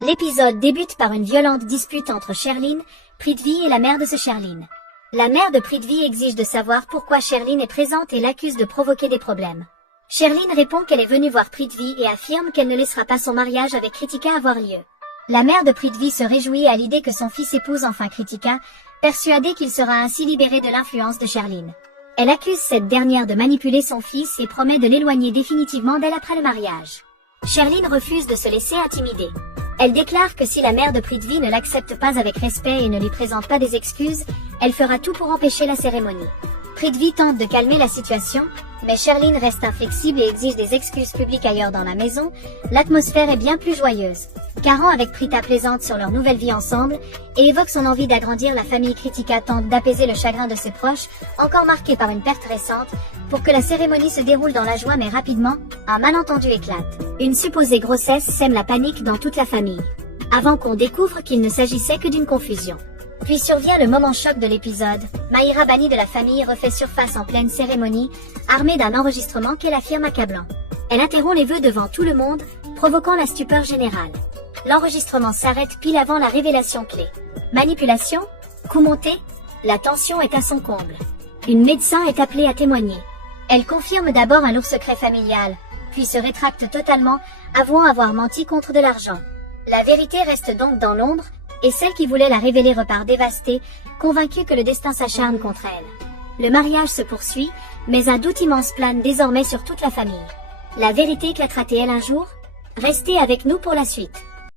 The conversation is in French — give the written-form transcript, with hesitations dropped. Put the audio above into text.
L'épisode débute par une violente dispute entre Sherlyn, Prithvi et la mère de ce Sherlyn. La mère de Prithvi exige de savoir pourquoi Sherlyn est présente et l'accuse de provoquer des problèmes. Sherlyn répond qu'elle est venue voir Prithvi et affirme qu'elle ne laissera pas son mariage avec Kritika avoir lieu. La mère de Prithvi se réjouit à l'idée que son fils épouse enfin Kritika, persuadée qu'il sera ainsi libéré de l'influence de Sherlyn. Elle accuse cette dernière de manipuler son fils et promet de l'éloigner définitivement d'elle après le mariage. Sherlyn refuse de se laisser intimider. Elle déclare que si la mère de Prithvi ne l'accepte pas avec respect et ne lui présente pas des excuses, elle fera tout pour empêcher la cérémonie. Prithvi tente de calmer la situation, mais Sherlyn reste inflexible et exige des excuses publiques ailleurs dans la maison. L'atmosphère est bien plus joyeuse. Karan avec Prita plaisante sur leur nouvelle vie ensemble et évoque son envie d'agrandir la famille. Kritika tente d'apaiser le chagrin de ses proches, encore marqué par une perte récente, pour que la cérémonie se déroule dans la joie mais rapidement, un malentendu éclate. Une supposée grossesse sème la panique dans toute la famille. Avant qu'on découvre qu'il ne s'agissait que d'une confusion. Puis survient le moment choc de l'épisode. Mahira, bannie de la famille, refait surface en pleine cérémonie, armée d'un enregistrement qu'elle affirme accablant. Elle interrompt les vœux devant tout le monde, provoquant la stupeur générale. L'enregistrement s'arrête pile avant la révélation clé. Manipulation? Coup monté? La tension est à son comble. Une médecin est appelée à témoigner. Elle confirme d'abord un lourd secret familial, puis se rétracte totalement, avouant avoir menti contre de l'argent. La vérité reste donc dans l'ombre, et celle qui voulait la révéler repart dévastée, convaincue que le destin s'acharne contre elle. Le mariage se poursuit, mais un doute immense plane désormais sur toute la famille. La vérité éclatera-t-elle un jour? Restez avec nous pour la suite.